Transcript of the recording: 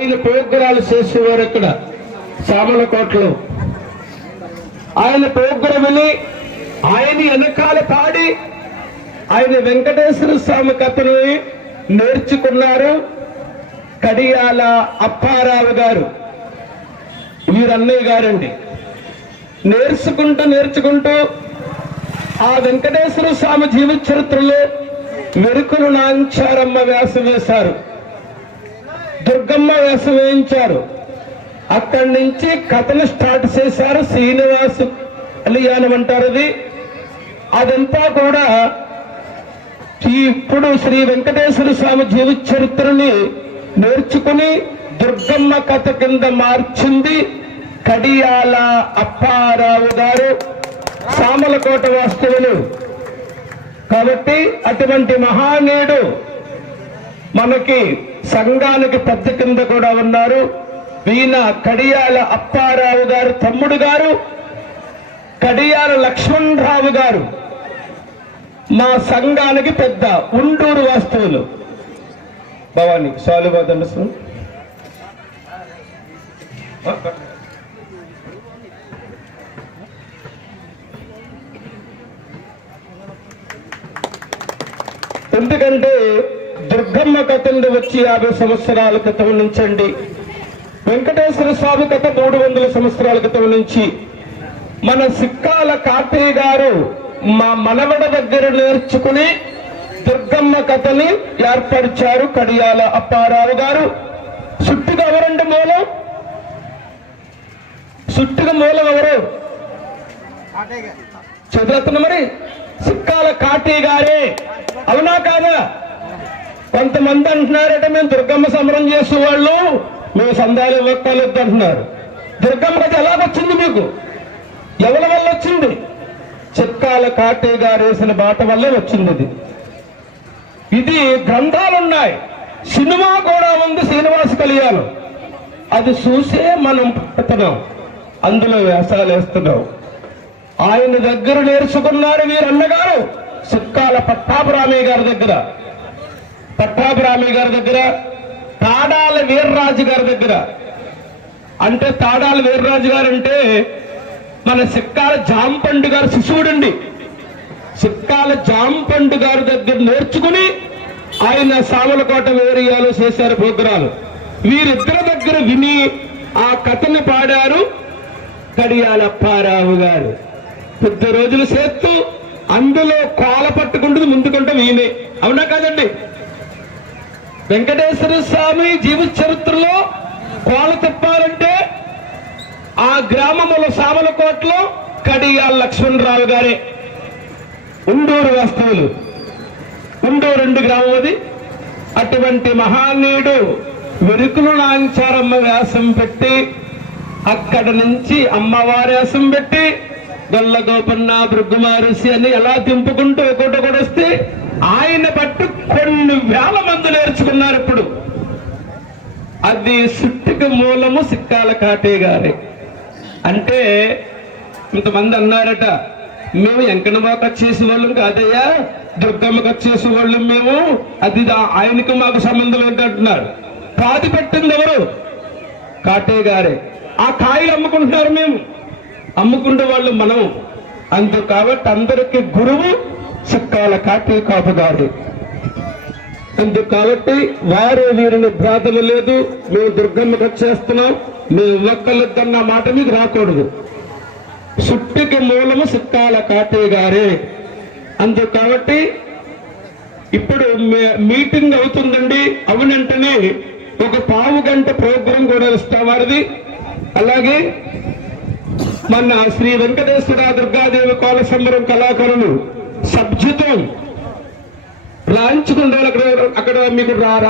ఆయన ప్రోగ్రాలు చేసేవారు ఇక్కడ సామలకోటలో ఆయన ప్రోగ్రాం ఆయన వెనకాల పాడి ఆయన వెంకటేశ్వర స్వామి కథను నేర్చుకున్నారు. కడియాల అప్పారావు గారు వీరన్నయ్య గారండి. నేర్చుకుంటూ నేర్చుకుంటూ ఆ వెంకటేశ్వర స్వామి జీవిత చరిత్రలో మెరుకులు నాంచారమ్మ వ్యాసం వేశారు. దుర్గమ్మ వేషం వేయించారు. అక్కడి నుంచి కథను స్టార్ట్ చేశారు శ్రీనివాస్ కళ్యాణం అంటారు అది. అదంతా కూడా ఇప్పుడు శ్రీ వెంకటేశ్వర స్వామి జీవిత చరిత్రని నేర్చుకుని దుర్గమ్మ కథ కింద మార్చింది కడియాల అప్పారావు గారు సామలకోట వాస్తవులు. కాబట్టి అటువంటి మహానీయుడు మనకి సంఘానికి పెద్ద కింద కూడా ఉన్నారు. ఈయన కడియాల అప్పారావు గారు తమ్ముడు గారు కడియాల లక్ష్మణరావు గారు. మా సంఘానికి పెద్ద ఉండూరు వస్తువులు. భవానీ సాలుగా తెలుసు ఎందుకంటే దుర్గమ్మ కథ నుండి వచ్చి యాభై సంవత్సరాల క్రితం నుంచండి. వెంకటేశ్వర స్వామి కథ మూడు వందల సంవత్సరాల క్రితం నుంచి. మన సిక్కాల కాపే గారు మా మనవడ దగ్గర నేర్చుకుని దుర్గమ్మ కథని ఏర్పరిచారు కడియాల అప్పారావు గారు. సుట్టుగా ఎవరండి మూలం? సుట్టుగా మూలం ఎవరు? చదువుతున్న మరి. సిక్కాల కాటి గారే. అవునా కాదా? కొంతమంది అంటున్నారట మేము దుర్గమ్మ సమరం చేసేవాళ్ళు మేము సందాలు ఇవ్వక్కర్లేదు అంటున్నారు దుర్గమ్మ కథ ఎలాగొచ్చింది మీకు? ఎవరి వల్ల వచ్చింది? చిక్కాల కాటే గారు వేసిన బాట వల్లే వచ్చింది ఇది. ఇది గ్రంథాలున్నాయి. సినిమా కూడా ఉంది శ్రీనివాస కళ్యాణం. అది చూసే మనం పెడుతున్నాం. అందులో వేషాలు వేస్తున్నాం. ఆయన దగ్గర నేర్చుకున్నారు వీరన్నగారు సిక్కాల పట్టాభిరామయ్య గారి దగ్గర. పట్టాభిరామి గారి దగ్గర తాడాల వీర్రాజు గారి దగ్గర. అంటే తాడాల వీర్రాజు గారు అంటే మన సిక్కాల జాంపండు గారు శిశువుడండి. సిక్కాల జాంపండు గారి దగ్గర నేర్చుకుని ఆయన సామలకోట వేరియాలు చేశారు ప్రోగ్రాలు. వీరిద్దరి దగ్గర విని ఆ కథని పాడారు కడియాల అప్పారావు గారు. పెద్ద రోజులు చేస్తూ అందులో కోల పట్టుకుంటుంది ముందుకుంటాం వీనే అవునా కాదండి? వెంకటేశ్వర స్వామి జీవిత చరిత్రలో కోల తిప్పాలంటే ఆ గ్రామముల సామలకోటలో కడియాల లక్ష్మణరావు గారే. ఉండూరు వస్తువులు. ఉండూరు రెండు గ్రామం అది. అటువంటి మహానీయుడు వెరుకులు నాంచారమ్మ వ్యాసం పెట్టి అక్కడ నుంచి అమ్మవారి వేసం పెట్టి గొల్ల గోపన్న భృగుమారుసి అని ఎలా దింపుకుంటూ ఒకటి ఒకటి వస్తే ఆయన పట్టు కొన్ని వేల మంది నేర్చుకున్నారు ఇప్పుడు. అది సుట్టికి మూలము సిక్కాల కాటే గారే. అంటే ఇంతమంది అన్నారట మేము ఎంకనబాక చేసే వాళ్ళం కాదయ్యా దుర్గమ్మకి చేసే వాళ్ళం మేము అది దా- మాకు సంబంధం ఏంటంటున్నారు పాతి పెట్టింది ఎవరు? కాటే గారే. ఆ కాయలు అమ్ముకుంటున్నారు మేము. అమ్ముకుంటే వాళ్ళు మనము అందుకు కాబట్టి అందరికి గురువు చిక్కాల కాటే కాపుదారు ఎందుకు కాబట్టి వారు వీరిని బాధలు లేదు మేము దుర్గమ్మకి వచ్చేస్తున్నాం మేము ఒక్కళ్ళిద్దన్న మాట మీకు రాకూడదు. సుట్టికి మూలము సుక్కాల కాటే గారే. అందుకు కాబట్టి ఇప్పుడు మీటింగ్ అవుతుందండి అవునంటనే ఒక పావు గంట ప్రోగ్రాం కూడా ఇస్తాం వారిది అలాగే మన శ్రీ వెంకటేశ్వర దుర్గాదేవి కోల సంబరం కళాకారులు సబ్జితం రాయించుకుంటారు అక్కడ అక్కడ మీకు రా-